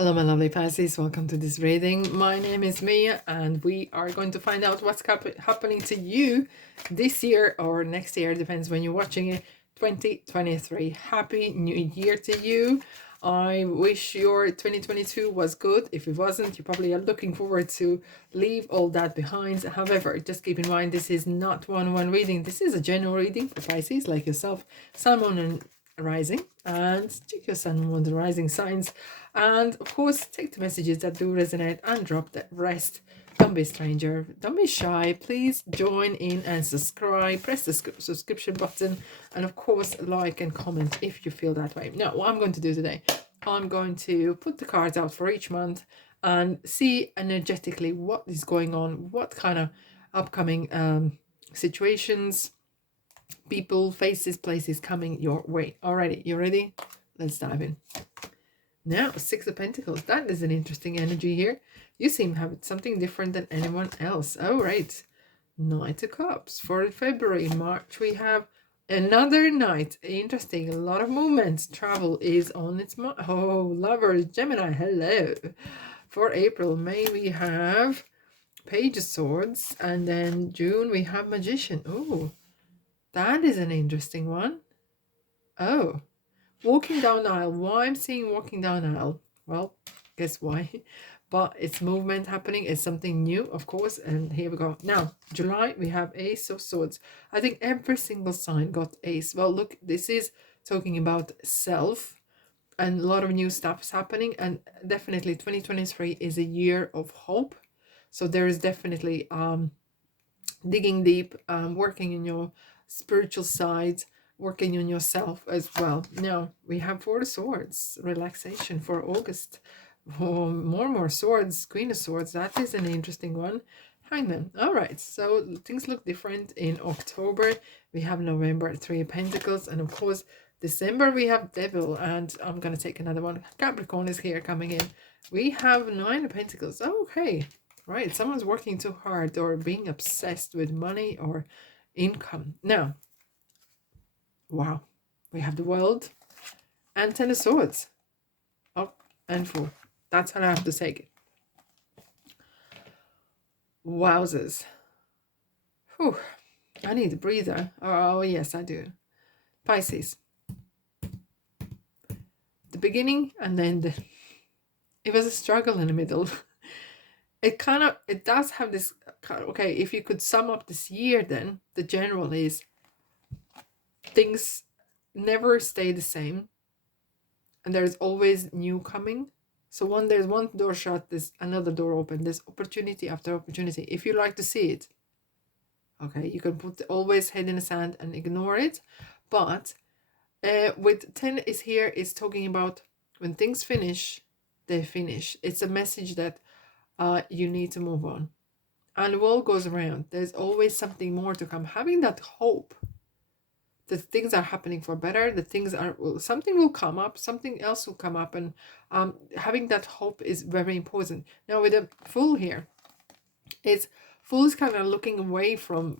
Hello, my lovely Pisces. Welcome to this reading. My name is Mia, and we are going to find out what's happening to you this year or next year, depends when you're watching it. 2023. Happy New Year to you. I wish your 2022 was good. If it wasn't, you probably are looking forward to leave all that behind. However, just keep in mind this is not one-on-one reading. This is a general reading for Pisces like yourself, Sun, Moon, and Rising, and check your Sun, Moon, and Rising signs. And of course, take the messages that do resonate and drop the rest. Don't be a stranger. Don't be shy. Please join in and subscribe. Press the subscription button. And of course, like and comment if you feel that way. Now, what I'm going to do today, I'm going to put the cards out for each month and see energetically what is going on, what kind of upcoming situations, people, faces, places coming your way. Alrighty, you ready? Let's dive in. Now, Six of Pentacles. That is an interesting energy here. You seem to have something different than anyone else. All right. Knight of Cups. For February, March, we have another night. Interesting. A lot of movement. Travel is on its mind. Oh, lovers. Gemini, hello. For April, May, we have Page of Swords. And then June, we have Magician. Oh, that is an interesting one. Oh. Walking down aisle. Why I'm seeing walking down aisle? Well, guess why? But it's movement happening. It's something new, of course. And here we go. Now, July, we have Ace of Swords. I think every single sign got Ace. Well, look, this is talking about self. And a lot of new stuff is happening. And definitely 2023 is a year of hope. So there is definitely digging deep, working in your spiritual side, working on yourself as well. Now we have Four of Swords, relaxation for August. Oh, more swords, Queen of Swords. That is an interesting one. Hangman. All right, so things look different in October. We have November, Three of Pentacles, and of course December we have Devil. And I'm gonna take another one. Capricorn is here coming in. We have Nine of Pentacles. Okay, right. Someone's working too hard or being obsessed with money or income. Now, wow, we have the World and Ten of Swords. Up and full. That's how I have to take it. Wowzers. Whew. I need a breather. Oh, yes, I do. Pisces. The beginning and then it was a struggle in the middle. It does have this, okay, if you could sum up this year then, the general is things never stay the same. And there's always new coming. So when there's one door shut, there's another door open. There's opportunity after opportunity. If you like to see it, okay, you can put always head in the sand and ignore it. But with 10 is here, it's talking about when things finish, they finish. It's a message that you need to move on. And the world goes around. There's always something more to come. Having that hope that things are happening for better, that things are, something will come up, something else will come up, and having that hope is very important. Now with the Fool here, it's Fool is kind of looking away from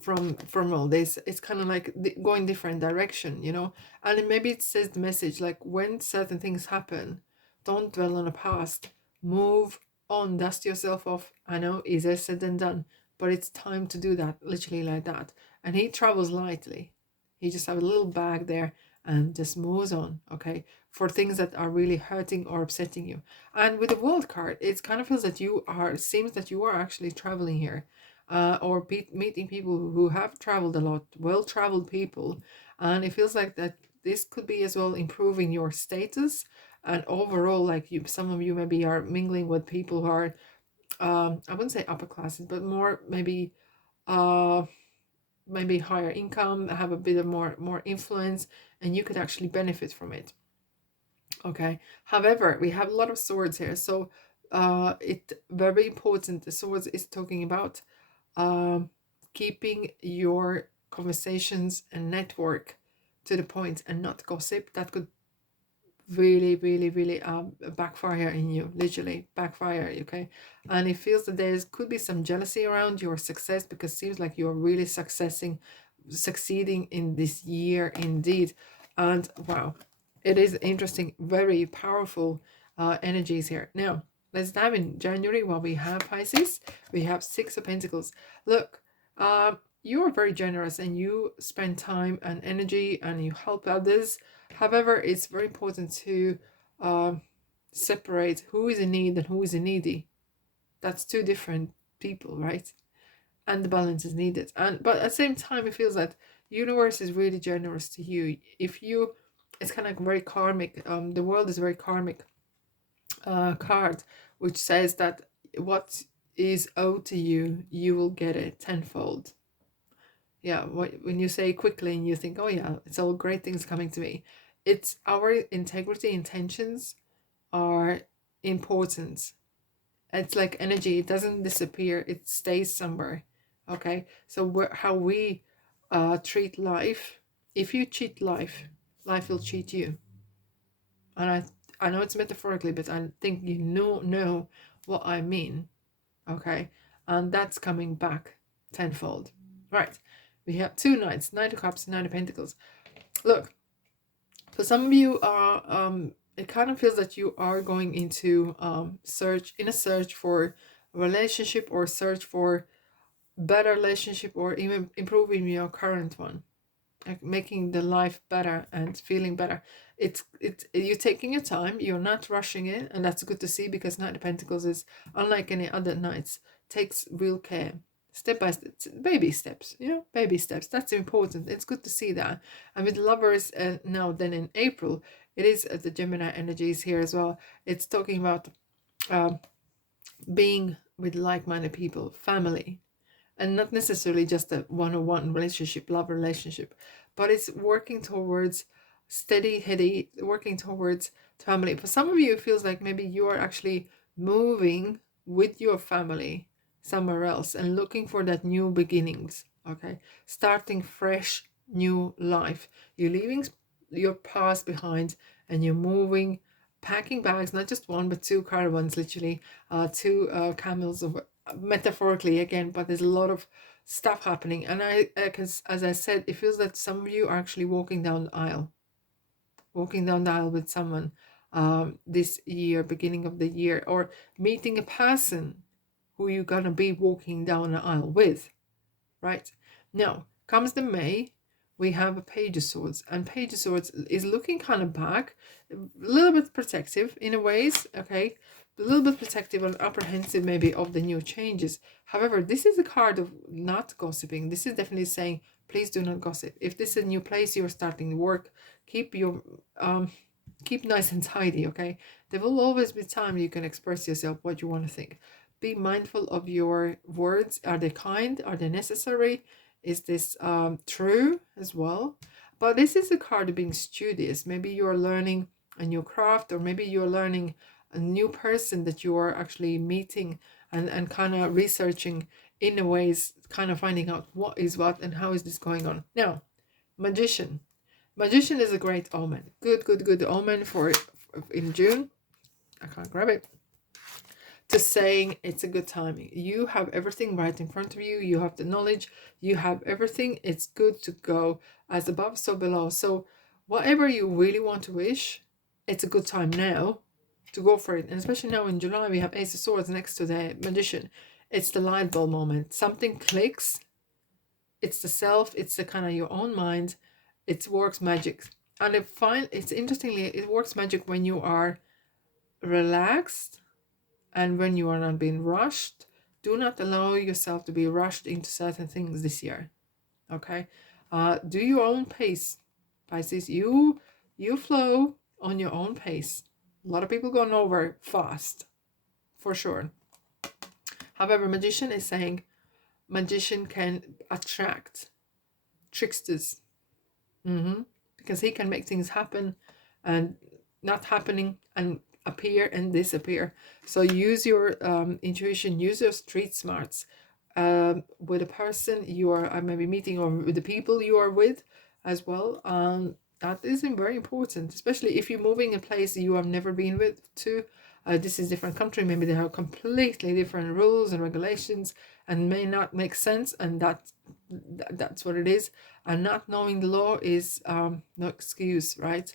all this. It's kind of like going different direction, you know. And maybe it says the message like, when certain things happen, don't dwell on the past, move on, dust yourself off. I know, easier said than done, but it's time to do that, literally like that. And he travels lightly. He just have a little bag there and just moves on, okay, for things that are really hurting or upsetting you. And with the World card, it kind of feels that seems that you are actually traveling here, or meeting people who have traveled a lot, well-traveled people. And it feels like that this could be as well improving your status. And overall, like some of you maybe are mingling with people who are, I wouldn't say upper classes, but more maybe higher income, have a bit of more influence, and you could actually benefit from it. Okay, however, we have a lot of swords here, so it very important. The swords is talking about keeping your conversations and network to the point and not gossip. That could really backfire in you, literally backfire. Okay, and it feels that there could be some jealousy around your success, because it seems like you're really succeeding in this year indeed. And wow, it is interesting, very powerful energies here. Now, let's dive in. January, what we have, Pisces, we have Six of Pentacles. Look, you are very generous and you spend time and energy and you help others. However, it's very important to separate who is in need and who is in needy. That's two different people, right? And the balance is needed. And but at the same time, it feels that universe is really generous to you. If you, it's kind of very karmic. The world is very karmic card, which says that what is owed to you, you will get it tenfold. Yeah, when you say quickly and you think, oh yeah, it's all great things coming to me, it's our integrity, intentions are important. It's like energy, it doesn't disappear, it stays somewhere. Okay, so how we treat life, if you cheat life, life will cheat you. And I know it's metaphorically, but I think you know what I mean. Okay, and that's coming back tenfold. Right, we have two knights, Knight of Cups, Knight of Pentacles. Look, for some of you are it kind of feels that you are going into a search for a relationship, or search for better relationship, or even improving your current one, like making the life better and feeling better. It's you're taking your time, you're not rushing it, and that's good to see, because Knight of Pentacles is unlike any other knights, takes real care, step by step, baby steps, baby steps. That's important. It's good to see that. And with Lovers, now then in April, it is the Gemini energies here as well. It's talking about being with like-minded people, family, and not necessarily just a one-on-one relationship, love relationship, but it's working towards steady heady, working towards family. For some of you, it feels like maybe you are actually moving with your family somewhere else and looking for that new beginnings. Okay, starting fresh new life. You're leaving your past behind and you're moving, packing bags, not just one but two caravans, literally, two camels of, metaphorically again, but there's a lot of stuff happening. And because as I said, it feels that some of you are actually walking down the aisle, with someone this year, beginning of the year, or meeting a person who you're gonna be walking down the aisle with. Right, now comes the May, we have a Page of Swords, and Page of Swords is looking kind of back, a little bit protective in a ways, okay, a little bit protective and apprehensive maybe of the new changes. However, this is a card of not gossiping. This is definitely saying, please do not gossip. If this is a new place you're starting work, keep your keep nice and tidy, okay? There will always be time you can express yourself what you want to think. Be mindful of your words. Are they kind? Are they necessary? Is this true as well? But this is a card of being studious. Maybe you're learning a new craft, or maybe you're learning a new person that you are actually meeting, and kind of researching in a ways, kind of finding out what is what and how is this going on. Now, Magician. Magician is a great omen. Good omen for in June. I can't grab it. To saying it's a good timing. You have everything right in front of you. You have the knowledge. You have everything. It's good to go. As above, so below. So whatever you really want to wish, it's a good time now to go for it. And especially now in July, we have Ace of Swords next to the Magician. It's the light bulb moment. Something clicks. It's the self. It's the kind of your own mind. It works magic. And it's interestingly, it works magic when you are relaxed and when you are not being rushed. Do not allow yourself to be rushed into certain things this year. Okay, do your own pace, Pisces. You flow on your own pace. A lot of people going over fast, for sure. However, Magician is saying Magician can attract tricksters, because he can make things happen and not happening, and appear and disappear. So use your intuition, use your street smarts with a person you are maybe meeting, or with the people you are with as well. That is very important, especially if you're moving a place you have never been with to. This is a different country, maybe they have completely different rules and regulations and may not make sense, and that's what it is. And not knowing the law is no excuse, right?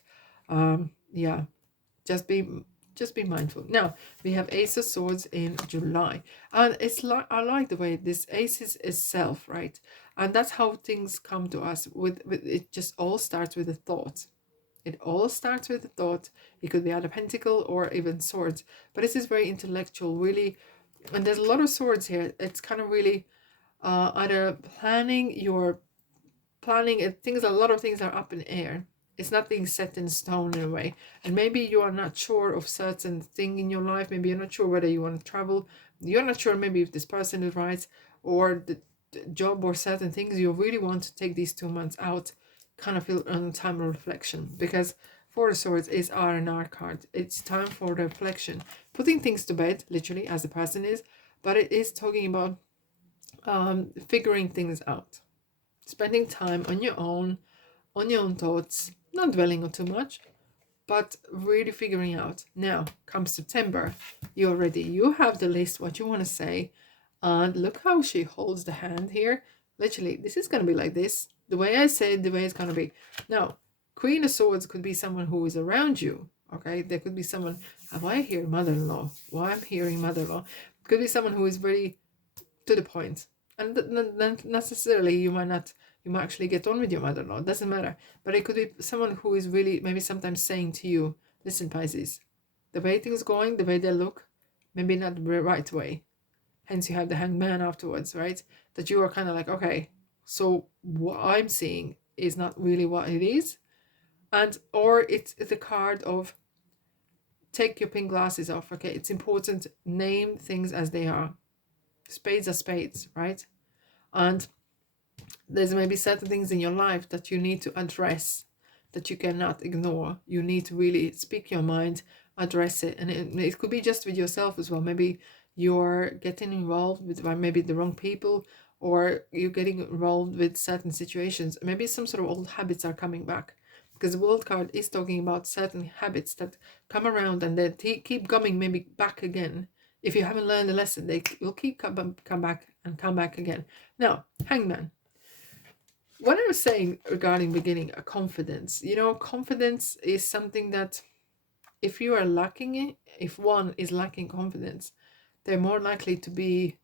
Yeah, just be just be mindful. Now we have Ace of Swords in July, and it's like, I like the way this Ace is self, right? And that's how things come to us. With it, just all starts with a thought. It all starts with a thought. It could be out of Pentacle or even Swords, but this is very intellectual, really. And there's a lot of swords here. It's kind of really either planning it, things, a lot of things are up in air. It's not being set in stone in a way. And maybe you are not sure of certain thing in your life. Maybe you're not sure whether you want to travel. You're not sure maybe if this person is right, or the job, or certain things. You really want to take these 2 months out, kind of feel on time of reflection, because Four of Swords is R&R card. It's time for reflection, putting things to bed, literally, as the person is, but it is talking about figuring things out, spending time on your own thoughts, not dwelling on too much, but really figuring out. Now comes September, you're ready, you have the list, what you want to say, and look how she holds the hand here. Literally, this is going to be like this. The way I say it, the way it's going to be. Now, Queen of Swords could be someone who is around you, okay? There could be someone, why I hear mother-in-law? Why I'm hearing mother-in-law? Could be someone who is very to the point. And not necessarily you might actually get on with your mother-in-law. It doesn't matter. But it could be someone who is really maybe sometimes saying to you, listen, Pisces, the way things going, the way they look, maybe not the right way. Hence you have the Hangman afterwards, right? That you are kind of like, okay, so what I'm seeing is not really what it is. And or it's the card of take your pink glasses off, okay? It's important, name things as they are. Spades are spades, right? And there's maybe certain things in your life that you need to address, that you cannot ignore. You need to really speak your mind, address it. And it could be just with yourself as well. Maybe you're getting involved with maybe the wrong people, or you're getting involved with certain situations. Maybe some sort of old habits are coming back, because the World card is talking about certain habits that come around and they keep coming maybe back again. If you haven't learned a lesson, they will keep come back again. Now, Hangman. What I was saying regarding beginning a confidence, confidence is something that if you are lacking it, if one is lacking confidence, they're more likely to be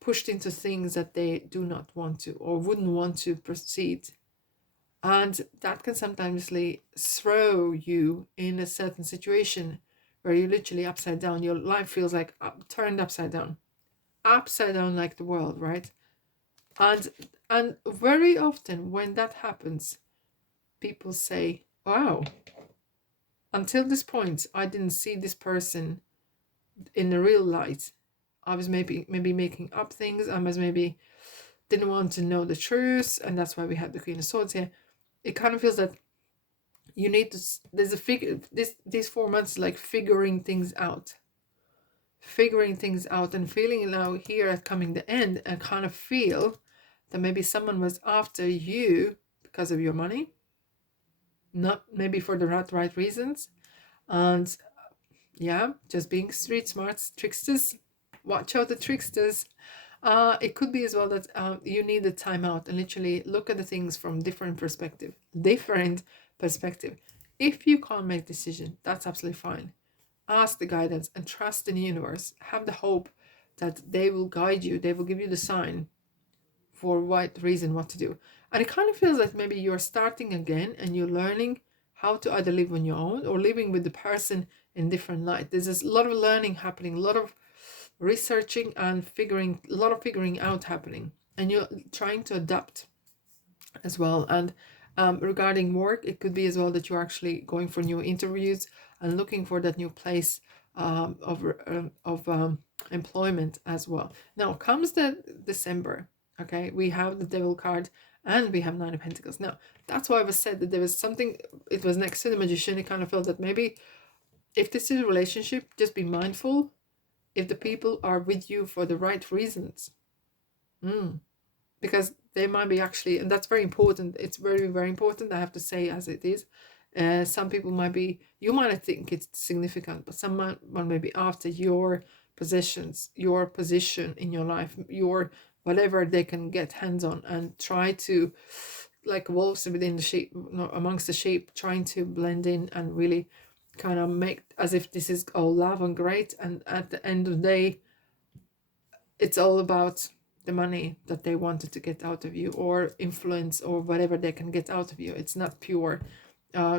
pushed into things that they do not want to or wouldn't want to proceed. And that can sometimes throw you in a certain situation where you're literally upside down. Your life feels like turned upside down like the world, right? And very often when that happens, people say, wow, until this point, I didn't see this person in the real light. I was maybe making up things. I was maybe didn't want to know the truth. And that's why we have the Queen of Swords here. It kind of feels that you need to, there's a these 4 months like figuring things out and feeling now here at coming the end, and kind of feel that maybe someone was after you because of your money, not maybe for the right reasons. And yeah, just being street smarts, tricksters, watch out the tricksters. It could be as well that you need a time out and literally look at the things from different perspective. If you can't make a decision, that's absolutely fine. Ask the guidance and trust in the universe. Have the hope that they will guide you. They will give you the sign for what reason, what to do. And it kind of feels like maybe you're starting again and you're learning how to either live on your own or living with the person in different light. There's a lot of learning happening, a lot of researching and figuring out happening, and you're trying to adapt as well. And regarding work, it could be as well that you're actually going for new interviews and looking for that new place of employment as well. Now comes the December. Okay, we have the Devil card and we have Nine of Pentacles. Now that's why I was said that there was something, it was next to the Magician. It kind of felt that maybe if this is a relationship, just be mindful if the people are with you for the right reasons. Because they might be actually, and that's very important. It's very, very important. I have to say as it is. Some people might be, you might not think it's significant, but someone may be after your possessions, your position in your life, your whatever they can get hands on, and try to, like wolves within the sheep, amongst the sheep, trying to blend in and really kind of make as if this is all love and great, and at the end of the day it's all about the money that they wanted to get out of you, or influence, or whatever they can get out of you. It's not pure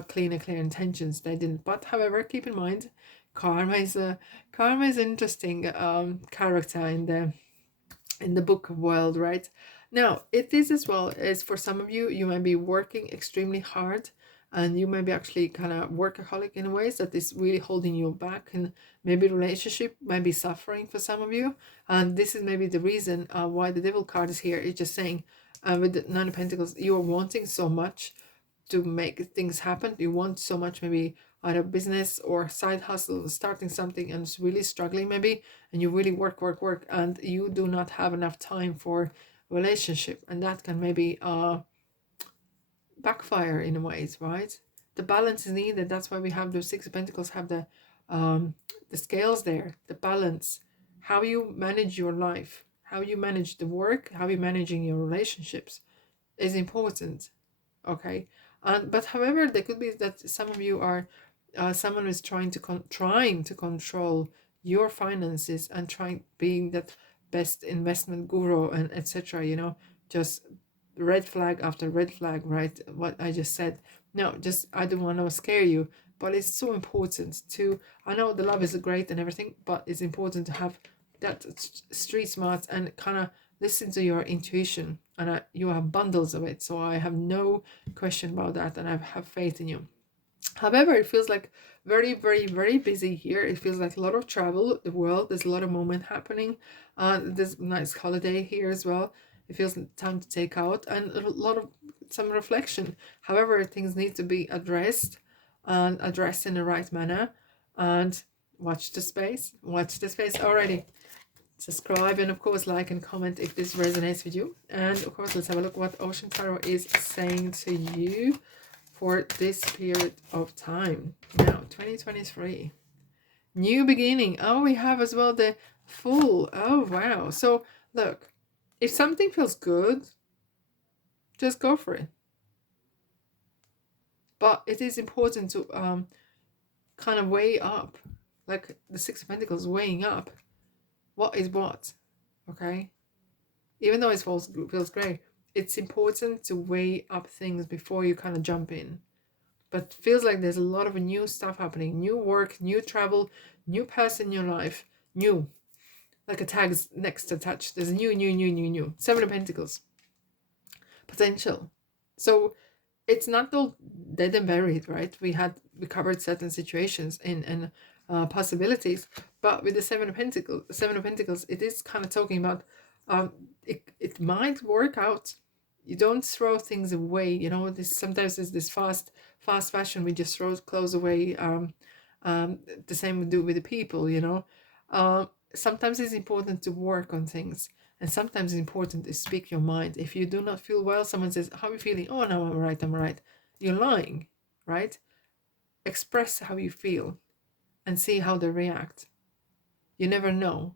clear intentions. They didn't. But however, keep in mind, karma is an interesting character in the book world, right? Now, it is as well as for some of you, you might be working extremely hard, and you may be actually kind of workaholic in ways that is really holding you back, and maybe relationship might be suffering for some of you. And this is maybe the reason why the devil card is here. It's just saying with the Nine of Pentacles, you are wanting so much to make things happen. You want so much, maybe either business or side hustle, starting something, and it's really struggling maybe, and you really work, and you do not have enough time for relationship, and that can maybe backfire in ways, right? The balance is needed. That's why we have the Six of Pentacles, have the scales there, the balance, how you manage your life, how you manage the work, how you're managing your relationships is important. Okay, but however, there could be that some of you are someone is trying to control your finances, and trying being that best investment guru and etc. Just red flag after red flag, right? What I just said. No, just I don't want to scare you, but it's so important to. I know the love is great and everything, but it's important to have that street smarts and kind of listen to your intuition, and you have bundles of it, so I have no question about that, and I have faith in you. However, it feels like very, very, very busy here. It feels like a lot of travel the world. There's a lot of movement happening. There's a nice holiday here as well. It feels time to take out, and a lot of some reflection. However, things need to be addressed, and addressed in the right manner. And watch the space. Watch the space already. Subscribe, and of course like and comment if this resonates with you. And of course, let's have a look what Ocean Tarot is saying to you for this period of time. Now, 2023. New beginning. Oh, we have as well the Fool. Oh, wow. So, look, if something feels good, just go for it. But it is important to kind of weigh up, like the Six of Pentacles, weighing up what is what, okay? Even though it feels great, it's important to weigh up things before you kind of jump in. But feels like there's a lot of new stuff happening, new work, new travel, new person in your life, new, like a tag's next attached. There's new. Seven of Pentacles, potential. So it's not all dead and buried, right? We covered certain situations and possibilities, but with the Seven of Pentacles, it is kind of talking about it might work out. You don't throw things away. This sometimes is this fast fashion. We just throw clothes away. The same we do with the people. Sometimes it's important to work on things, and sometimes it's important to speak your mind. If you do not feel well, someone says, "How are you feeling?" "Oh, no, I'm right." You're lying, right? Express how you feel, and see how they react. You never know.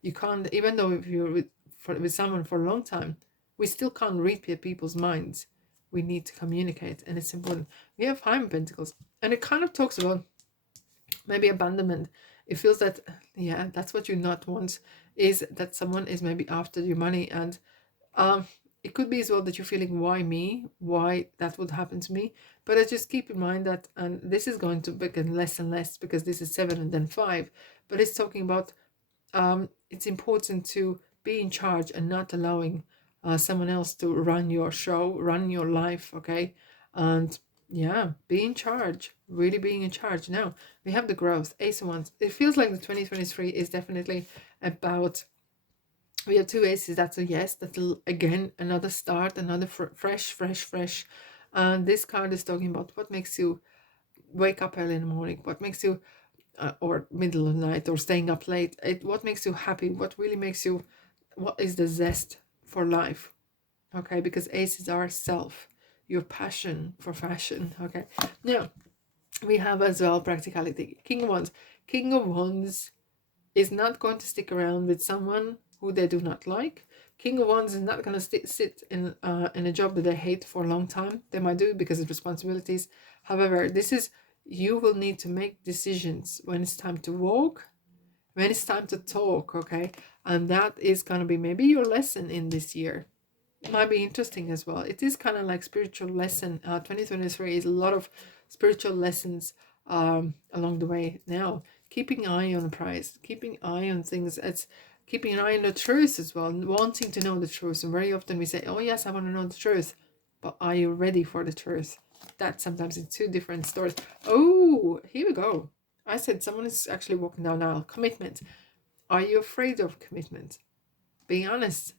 You can't, even though if you're with someone for a long time, we still can't read people's minds. We need to communicate, and it's important. We have Five of Pentacles, and it kind of talks about maybe abandonment. It feels that, yeah, that's what you not want, is that someone is maybe after your money, and it could be as well that you're feeling, why me? Why that would happen to me? But I just keep in mind that, and this is going to become less and less because this is 7 and then 5, but it's talking about it's important to be in charge and not allowing someone else to run your show, run your life, okay? And yeah, be in charge, really being in charge. Now, we have the growth, Ace of Wands. It feels like the 2023 is definitely about, we have two aces. That's a yes. That's again another start, another fresh. And this card is talking about what makes you wake up early in the morning, what makes you or middle of the night, or staying up late. What makes you happy, what really makes you, what is the zest for life, okay? Because aces are self, your passion for fashion, okay? Now we have as well practicality, King of Wands. King of Wands is not going to stick around with someone who they do not like. King of Wands is not going to sit in a job that they hate for a long time. They might do it because of responsibilities. However, this is, you will need to make decisions when it's time to walk, when it's time to talk, okay? And that is going to be maybe your lesson in this year. It might be interesting as well. It is kind of like spiritual lesson. 2023 is a lot of spiritual lessons along the way. Now, keeping an eye on the prize, keeping an eye on things. It's keeping an eye on the truth as well, wanting to know the truth. And very often we say, oh yes, I want to know the truth. But are you ready for the truth? That sometimes it's two different stories. Oh, here we go. I said someone is actually walking down the aisle. Commitment. Are you afraid of commitment? Being honest.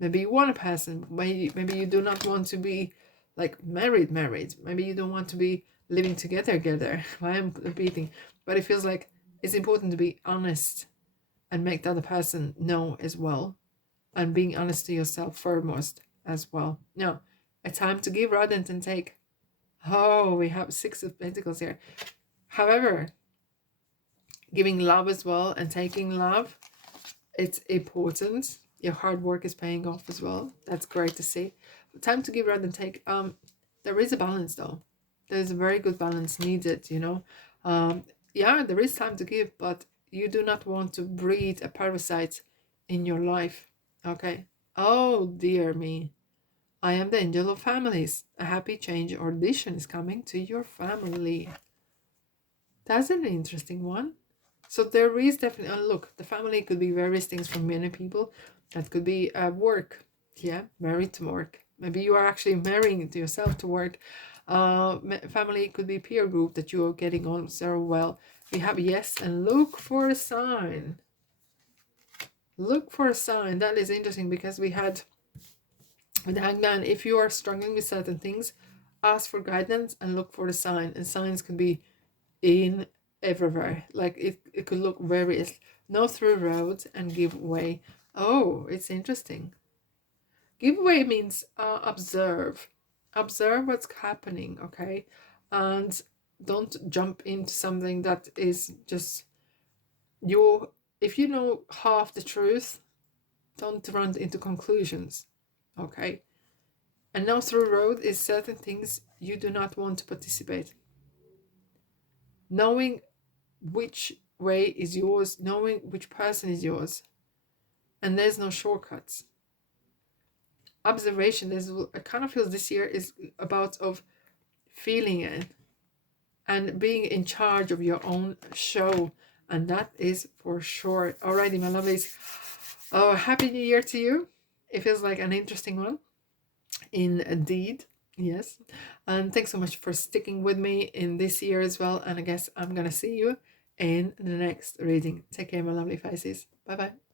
Maybe you want a person. Maybe you do not want to be like married. Maybe you don't want to be living together. I am repeating. But it feels like it's important to be honest and make the other person know as well. And being honest to yourself foremost as well. Now, a time to give rather than take. Oh, we have 6 of Pentacles here. However, giving love as well and taking love, it's important. Your hard work is paying off as well. That's great to see. But time to give rather than take. There is a balance though. There's a very good balance needed, you know. Yeah, there is time to give, but you do not want to breed a parasite in your life. Okay. Oh dear me. I am the angel of families. A happy change or addition is coming to your family. That's an interesting one. So there is definitely, look, the family could be various things for many people. That could be work. Yeah, married to work. Maybe you are actually marrying to yourself to work. Family could be peer group that you are getting on so well. We have yes, and look for a sign. Look for a sign. That is interesting because we had with the Hangman, if you are struggling with certain things, ask for guidance and look for the sign. And signs could be in everywhere. Like it could look various. Know through roads and give way. Oh, it's interesting. Give way means observe. Observe what's happening, okay? And don't jump into something that is just you. If you know half the truth, don't run into conclusions, okay? And now through road is certain things you do not want to participate. Knowing which way is yours, knowing which person is yours. And there's no shortcuts. Observation, I kind of feel this year is about of feeling it and being in charge of your own show. And that is for sure. Alrighty, my lovelies. Oh, happy new year to you. It feels like an interesting one. Indeed. Yes. And thanks so much for sticking with me in this year as well. And I guess I'm going to see you in the next reading. Take care, my lovely Pisces. Bye-bye.